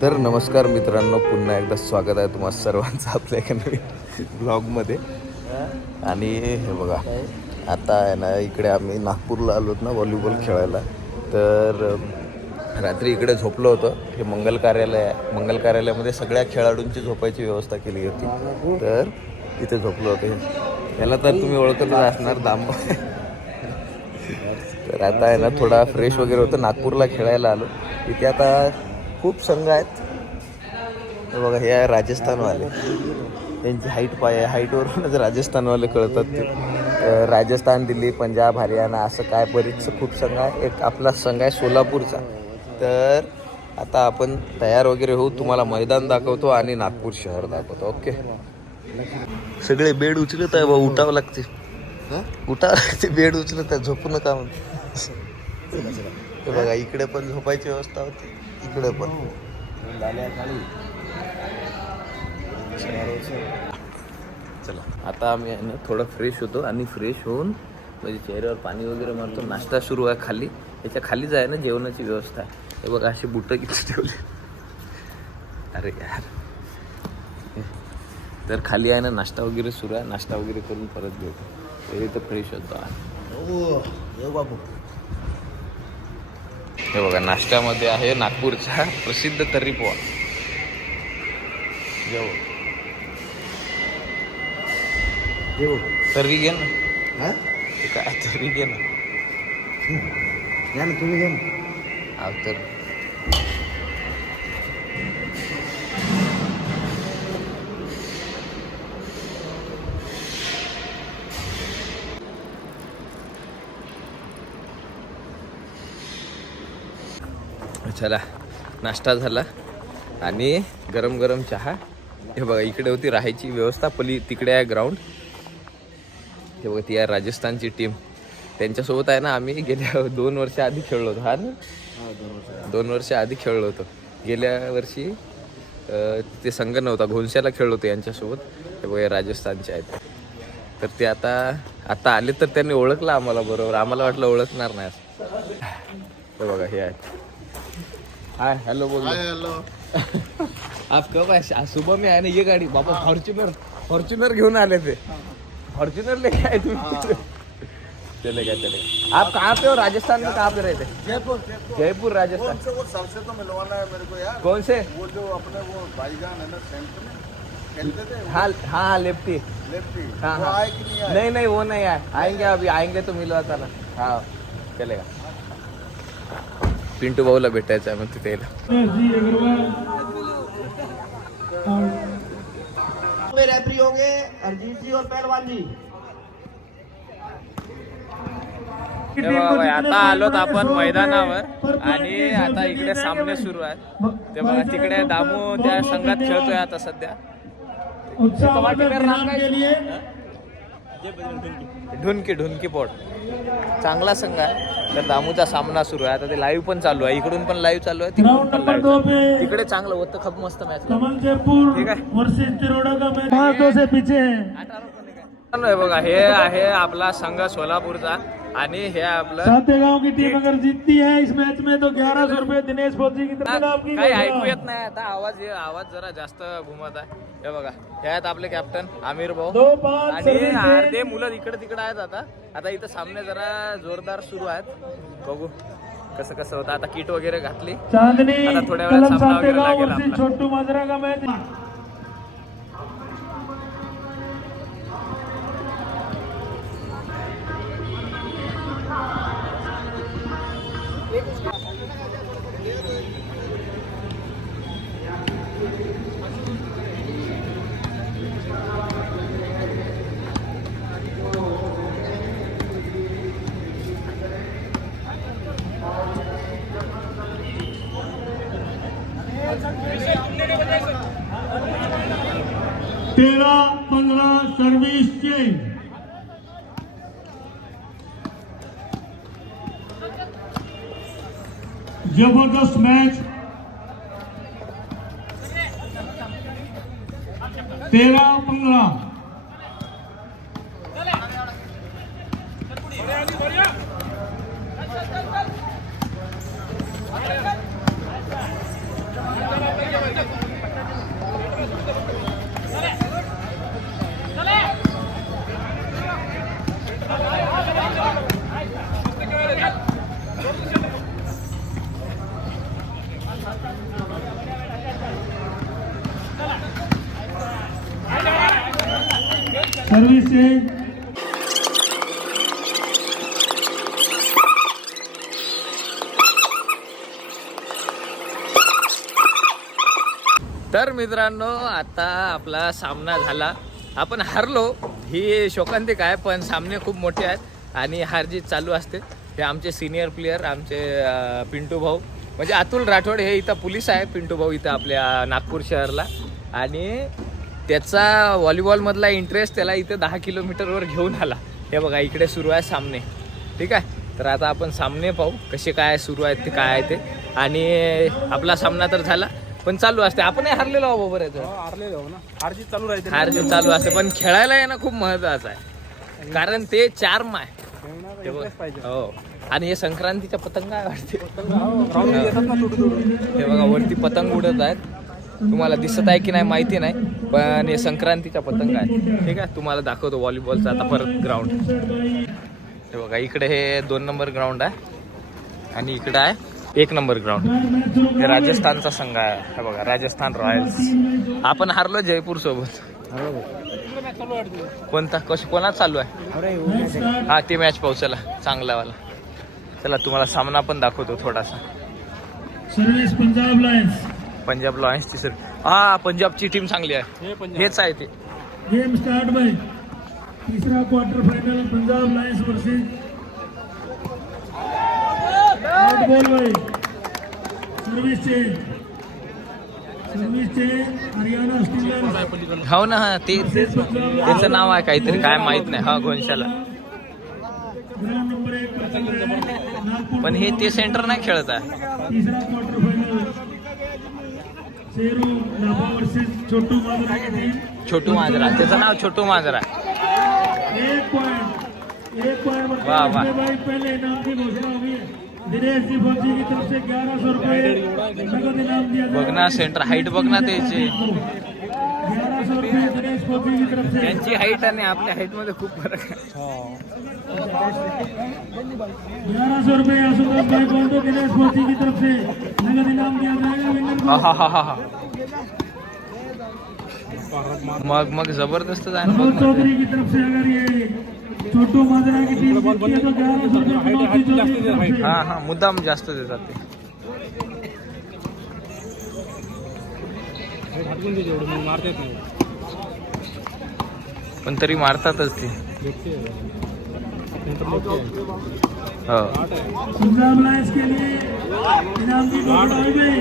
तर नमस्कार मित्रांनो पुन्हा एकदा स्वागत आहे तुम्हाला सर्वांचं आपल्या एका नवीन ब्लॉगमध्ये आणि हे बघा आता आहे ना इकडे आम्ही नागपूरला आलो ना व्हॉलीबॉल खेळायला. तर रात्री इकडे झोपलो होतं. हे मंगल कार्यालय आहे मंगल कार्यालयामध्ये सगळ्या खेळाडूंची झोपायची व्यवस्था केली होती. तर इथे झोपलो होतं. याला तर तुम्ही ओळखतच असणार दाम तर आता आहे ना थोडा फ्रेश वगैरे होतं. नागपूरला खेळायला आलो. इथे आता खूप संघ आहेत. बघा हे आहे राजस्थानवाले. त्यांची हाईट पाय हाईटवरूनच राजस्थानवाले कळतात ते. राजस्थान दिल्ली पंजाब हरियाणा असं काय बरेचसं खूप संघ आहे. एक आपला संघ आहे सोलापूरचा. तर आता आपण तयार वगैरे होऊ तुम्हाला मैदान दाखवतो आणि नागपूर शहर दाखवतो. ओके? सगळे बेड उचलत आहे बा उठावं लागते. उठावं लागते बेड उचलत आहे झोपू नका म्हणते बघा इकडे पण झोपायची व्यवस्था होती. इकडे पण. चला आता आम्ही आहे ना थोडं फ्रेश होतो आणि फ्रेश होऊन म्हणजे चेहऱ्यावर पाणी वगैरे मारतो. नाश्ता सुरू आहे खाली. याच्या खालीच आहे ना जेवणाची व्यवस्था. आहे हे बघा असे बुटं किती ठेवले. अरे यार. तर खाली आहे ना नाश्ता वगैरे सुरू आहे. नाश्ता वगैरे करून परत घेतो तरी तर फ्रेश होतो. आहे बाबू. हे बघा नाश्त्यामध्ये आहे नागपूरचा प्रसिद्ध तर्री पोहा. जेव तर्री घे ना. हा? काय तर्री घे ना. या ना तुम्ही घ्या ना. तर चला नाश्ता झाला. आणि गरम गरम चहा. हे बघा इकडे होती राहायची व्यवस्था पली तिकडे आहे ग्राउंड हे बघा ती आहे राजस्थानची टीम त्यांच्यासोबत आहे ना आम्ही गेल्या दोन वर्ष आधी खेळलो होतो. हा ना? दोन वर्ष आधी खेळलो होतो. गेल्या वर्षी ते संघ नव्हता घोलशाला खेळलो होतो यांच्यासोबत. हे बघा राजस्थानचे आहेत. तर ते आता आता आले तर त्यांनी ओळखलं आम्हाला बरोबर. आम्हाला वाटलं ओळखणार नाही असं. हे बघा हे आहेत. हाय हॅलो बोल हाय हेलो आप कब आए? सुबह में आए ना ये गाड़ी? बाबा फॉर्च्यूनर फॉर्च्यूनर घेऊन आले थे। फॉर्च्यूनर लेके आए तुम चलेगा चलेगा आप कहाँ पे हो? राजस्थान में कहाँ पे रहते जयपुर। जयपुर राजस्थान। से वो सबसे तो मिलवाना है मेरे को यार? कौन से? वो जो अपने वो भाईजान है ना सेंटर में? हाँ हाँ हाँ लेफ्टी लेफ्टी हाँ हाँ। आए कि नहीं आए? नहीं नहीं वो नहीं आए। आएँगे अभी आएँगे तो मिलवाता ना। हाँ चलेगा। पिंटू भाऊला भेटायचं आहे मग तिथे यायला. रेफरी होंगे अरजीत जी और पहलवान जी. बघा बाई, आता आलोत आपण मैदानावर आणि आता इकडे सामने सुरू आहेत ते बघा तिकडे दामू त्या संघात खेळतोय आता सध्या. ढुनकी ढुनकी पोट. चांगला संघ आहे. तर दामूचा सामना सुरू आहे. आता ते लाईव्ह पण चालू आहे. इकडून पण लाईव्ह चालू आहे तिकडून पण. तिकडे चांगलं होतं खप मस्त मॅच ठीक आहे बघा हे आहे आपला संघ सोलापूरचा. आणि हे आपलं सातेगांव की टीम अगर जीतती है इस मैच में तो ग्यारह सौ रूपए दिनेश फौजी की तरफ आपकी काही ऐकू येत नाही आता आवाज आवाज जरा जास्त घुमत आहे. हे बघा हे आहेत आपले कॅप्टन आमिर भाऊ. आणि। अर्धे मुलं इकडे तिकडे आहेत आता. आता इथं सामने जरा जोरदार सुरू आहेत. बघू कसं कसं होतं. आता किट वगैरे घातली. आता थोड्या वेळात कलम सामना वगैरे सातेगांव लागेल वर्सेस आपला. छोटू माजरा का मैच तेरह पंद्रह सर्विस चेंज. जबरदस्त मैच। तेरह पंद्रह सर्व्हिसेस तर मित्रांनो आता आपला सामना झाला. आपण हारलो. ही शोकांतिक आहे पण सामने खूप मोठे आहेत आणि हार जीत चालू असते. हे आमचे सिनियर प्लेयर आमचे पिंटू भाऊ. म्हणजे अतुल राठोड हे इथं पोलीस आहे पिंटू भाऊ इथं आपल्या नागपूर शहरला. आणि त्याचा व्हॉलीबॉलमधला इंटरेस्ट त्याला इथं दहा किलोमीटरवर घेऊन आला. हे बघा इकडे सुरू आहे सामने. ठीक आहे? तर आता आपण सामने पाहू कसे काय सुरू आहेत ते काय आहे ते. आणि आपला सामना तर झाला पण चालू असते. आपणही हारलेलो आहो बरोबर हारलेलो ना. हारजीत चालू राहते. हार जीत चालू असते पण खेळायला येणं खूप महत्वाचं आहे. कारण ते आहे. ते बघ. हो. आणि हे संक्रांतीच्या पतंग आहे वाटते हे बघा वरती पतंग उडत आहेत. तुम्हाला दिसत आहे की नाही माहिती नाही पण हे संक्रांतीचा पतंग आहे ठीक आहे तुम्हाला दाखवतो व्हॉलीबॉलचा आता परत ग्राउंड हे बघा इकडे हे दोन नंबर ग्राउंड आहे आणि इकडे आहे एक नंबर ग्राउंड हे राजस्थानचा संघ आहे. हे बघा राजस्थान रॉयल्स. आपण हारलो जयपूर सोबत. कोणता? कश कोणाच चालू आहे? हा ते मॅच पाहू चला चांगला वाला चला तुम्हाला सामना पण दाखवतो थोडासा. सर्विस पंजाब लायन्स पंजाब लॉयन्सची सर हा पंजाबची टीम चांगली आहे. हेच आहे ते. गेम स्टार्ट भाई तीसरा quarter final Punjab lions versus. Out ball भाई service change service change Haryana steelers हो ना हा ते तेच त्याचं नाव आहे काहीतरी काय माहीत नाही. हा घोनशाला. पण हे ते सेंटर नाही खेळत आहे तीसरा quarter final Sheru Nabha versus Chhotu Majra Chhotu Manjra. त्याचं नाव छोटू मांजरा. वाह, वाह. भाई पहले इनाम की घोषणा हुई दिनेश जी फौजी की तरफ से ग्यारह सौ रुपए नगद इनाम दिया बघ ना सेंटर हाईट बघ ना त्याची. ग्यारह सौ रुपए त्यांची हाईट आणि आपल्या हाईटमध्ये खूप फरक आहे. मग मग जबरदस्त आहे चौधरी की तरफ से अगर ये छोटू माजरा की टीम तो. हा हा मुद्दाम जास्त देतात ते पण तरी लायंस के लिए इनाम की घोषणा हो गई।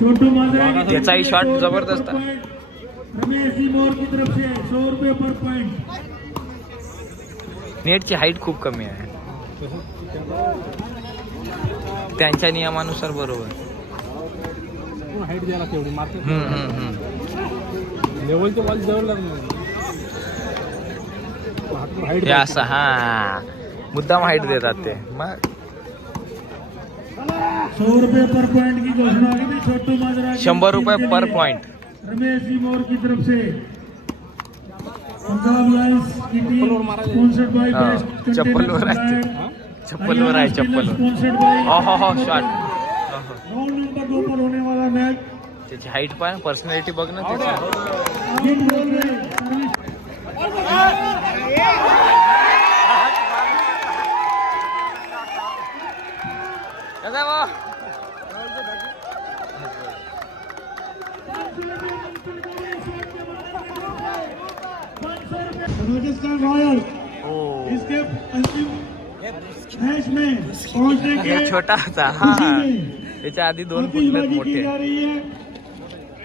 छोटू माजरा की तरफ त्याचाही शॉट 100 रुपए जबरदस्त पर आहे. पॉइंट। रमेश जी मोर की तरफ से सौ रुपए पर पॉइंट नेटची हाईट खूप कमी आहे. त्यांच्या नियमानुसार बरोबर. हाईट द्यायला तेवढी. मारते. हम्म, हम्म, हम्म. लेवलच्या बॉल जवळ लागणार हे असं हा. मुद्दाम हाईट देतात ते. मग? सौ रुपए पर पॉइंट की घोषणा गई छोटू माजरा की शंभर रुपये पर पॉइंट रमेश जी मोर की तरफ से बेस्ट चप्पलवर आहे ते. चप्पलवर आहे स्पॉन्सर्ड बाय हो। हो हो शॉट राउंड नंबर दो पर होने वाला मैच त्याची हाईट पण पर्सनॅलिटी बघ ना त्याची. कसा भाऊ? राजस्थान रॉयल इसके अंतिम मैच में पहुंचने के हे छोटा होता हा खुशी में त्याच्या आधी दोन फुटलेत आतिशबाजी की मोठे जा रही है ना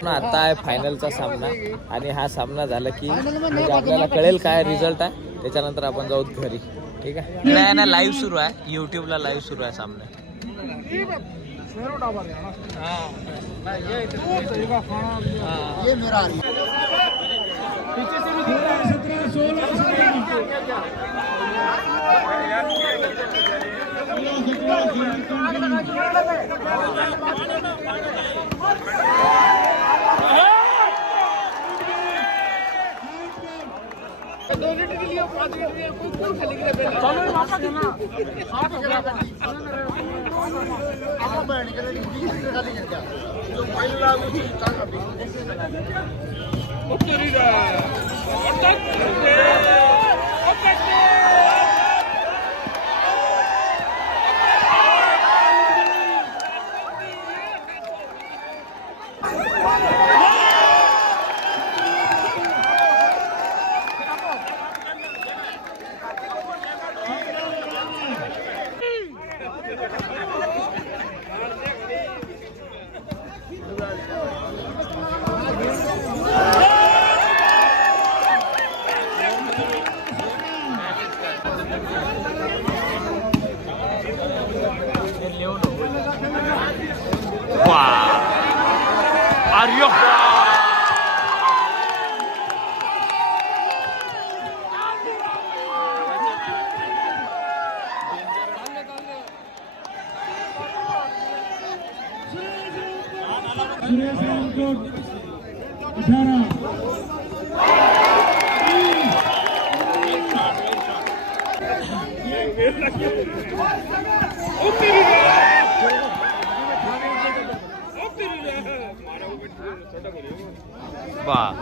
आता आहे फायनलचा सामना. आणि हा सामना झाला की म्हणजे आपल्याला कळेल काय रिझल्ट आहे. त्याच्यानंतर आपण जाऊ घरी. ठीक आहे? आहे ना लाईव्ह सुरू आहे. युट्यूबला लाईव्ह सुरू आहे सामना. सत्रह सूर्यकोट अठारह वाह